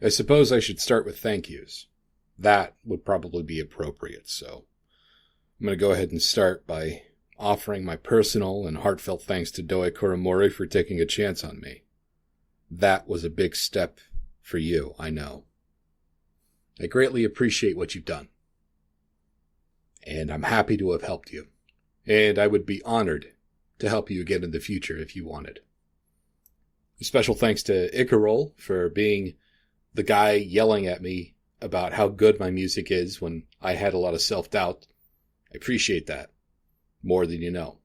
I suppose I should start with thank yous. That would probably be appropriate, so I'm going to go ahead and start by offering my personal and heartfelt thanks to Doekuramori for taking a chance on me. That was a big step for you, I know. I greatly appreciate what you've done. And I'm happy to have helped you. And I would be honored to help you again in the future if you wanted. A special thanks to Ikorol for being the guy yelling at me about how good my music is when I had a lot of self-doubt. I appreciate that more than you know.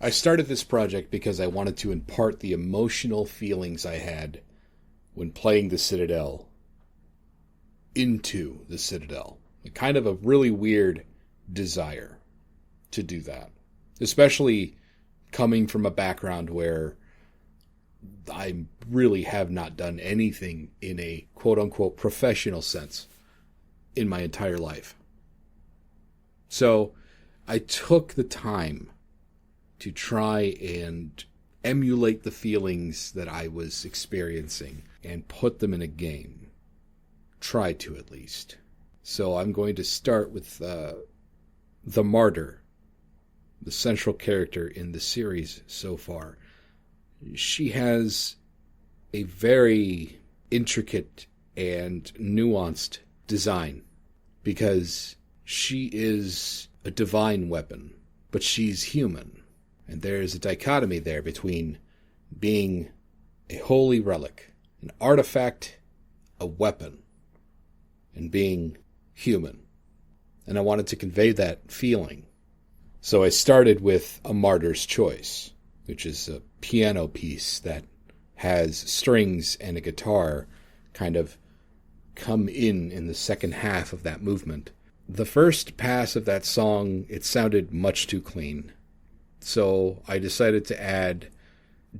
I started this project because I wanted to impart the emotional feelings I had when playing the Citadel into the Citadel. A kind of a really weird desire to do that, especially coming from a background where I really have not done anything in a quote-unquote professional sense in my entire life. So I took the time to try and emulate the feelings that I was experiencing and put them in a game. Try to, at least. So I'm going to start with the Martyr, the central character in the series so far. She has a very intricate and nuanced design because she is a divine weapon, but she's human. And there's a dichotomy there between being a holy relic, an artifact, a weapon, and being human. And I wanted to convey that feeling. So I started with A Martyr's Choice, which is a piano piece that has strings and a guitar kind of come in the second half of that movement. The first pass of that song, it sounded much too clean. So I decided to add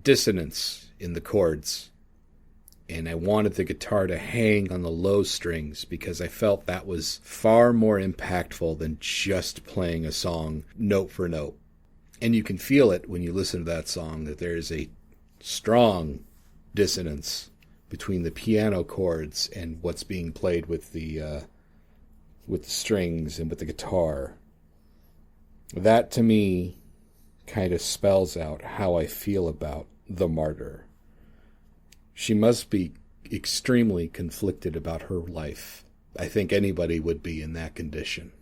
dissonance in the chords. And I wanted the guitar to hang on the low strings because I felt that was far more impactful than just playing a song note for note. And you can feel it when you listen to that song, that there is a strong dissonance between the piano chords and what's being played with the strings and with the guitar. That, to me, kind of spells out how I feel about the Martyr. She must be extremely conflicted about her life. I think anybody would be in that condition.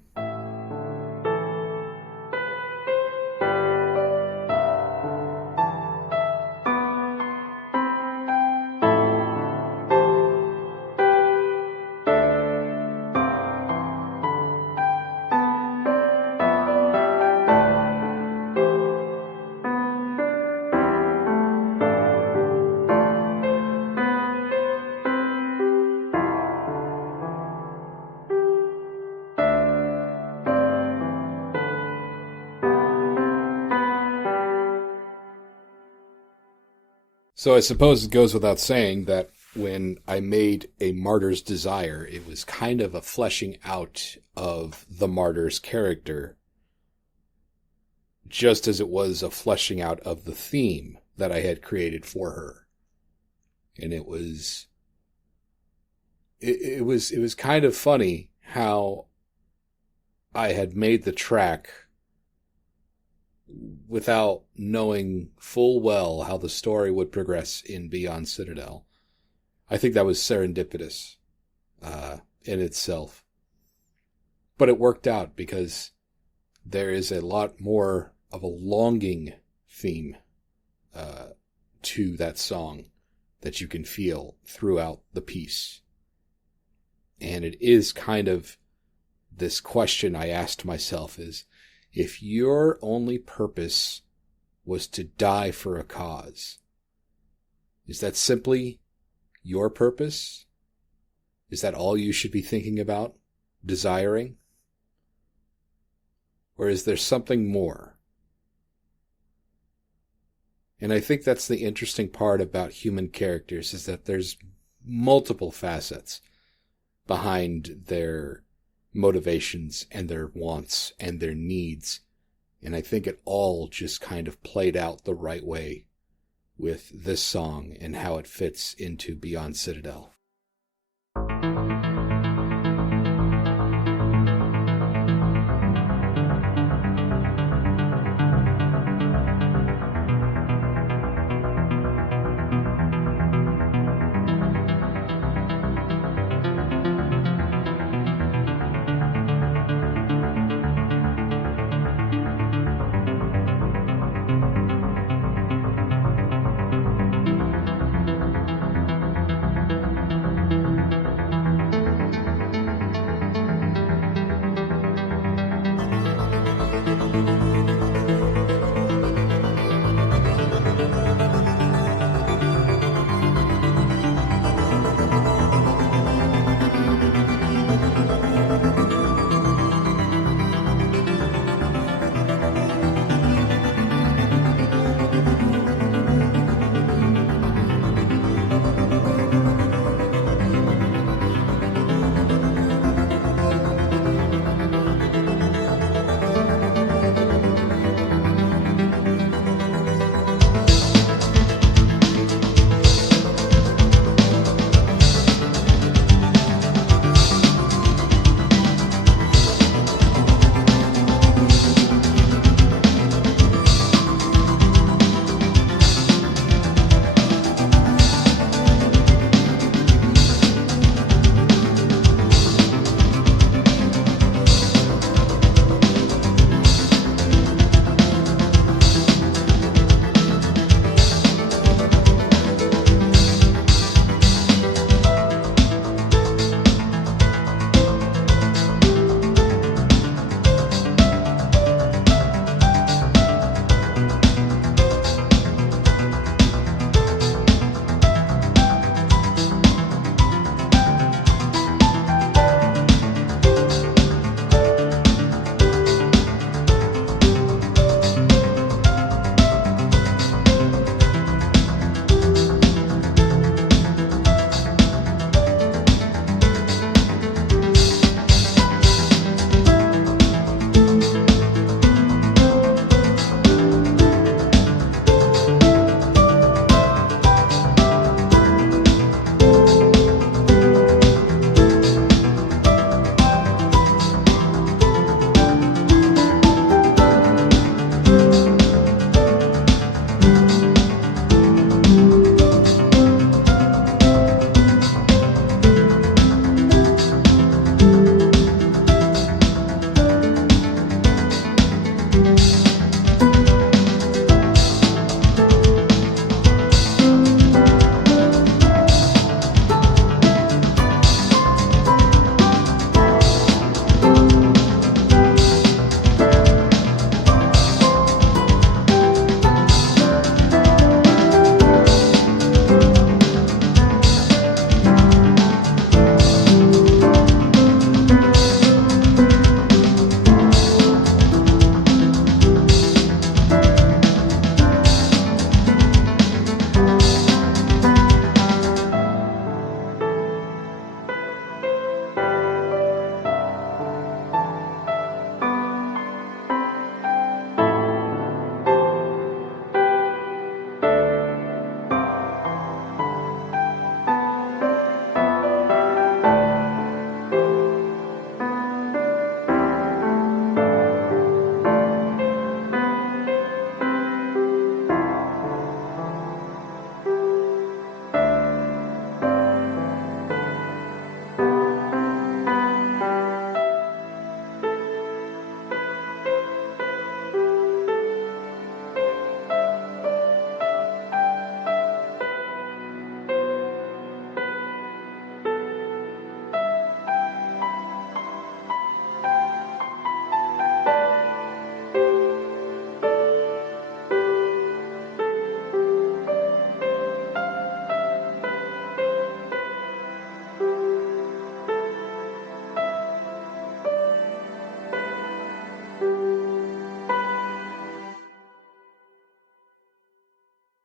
So I suppose it goes without saying that when I made A Martyr's Desire, it was kind of a fleshing out of the Martyr's character, just as it was a fleshing out of the theme that I had created for her. And it was kind of funny how I had made the track without knowing full well how the story would progress in Beyond Citadel. I think that was serendipitous in itself. But it worked out because there is a lot more of a longing theme to that song that you can feel throughout the piece. And it is kind of this question I asked myself is, if your only purpose was to die for a cause, is that simply your purpose? Is that all you should be thinking about, desiring? Or is there something more? And I think that's the interesting part about human characters, is that there's multiple facets behind their motivations and their wants and their needs. And I think it all just kind of played out the right way with this song and how it fits into Beyond Citadel.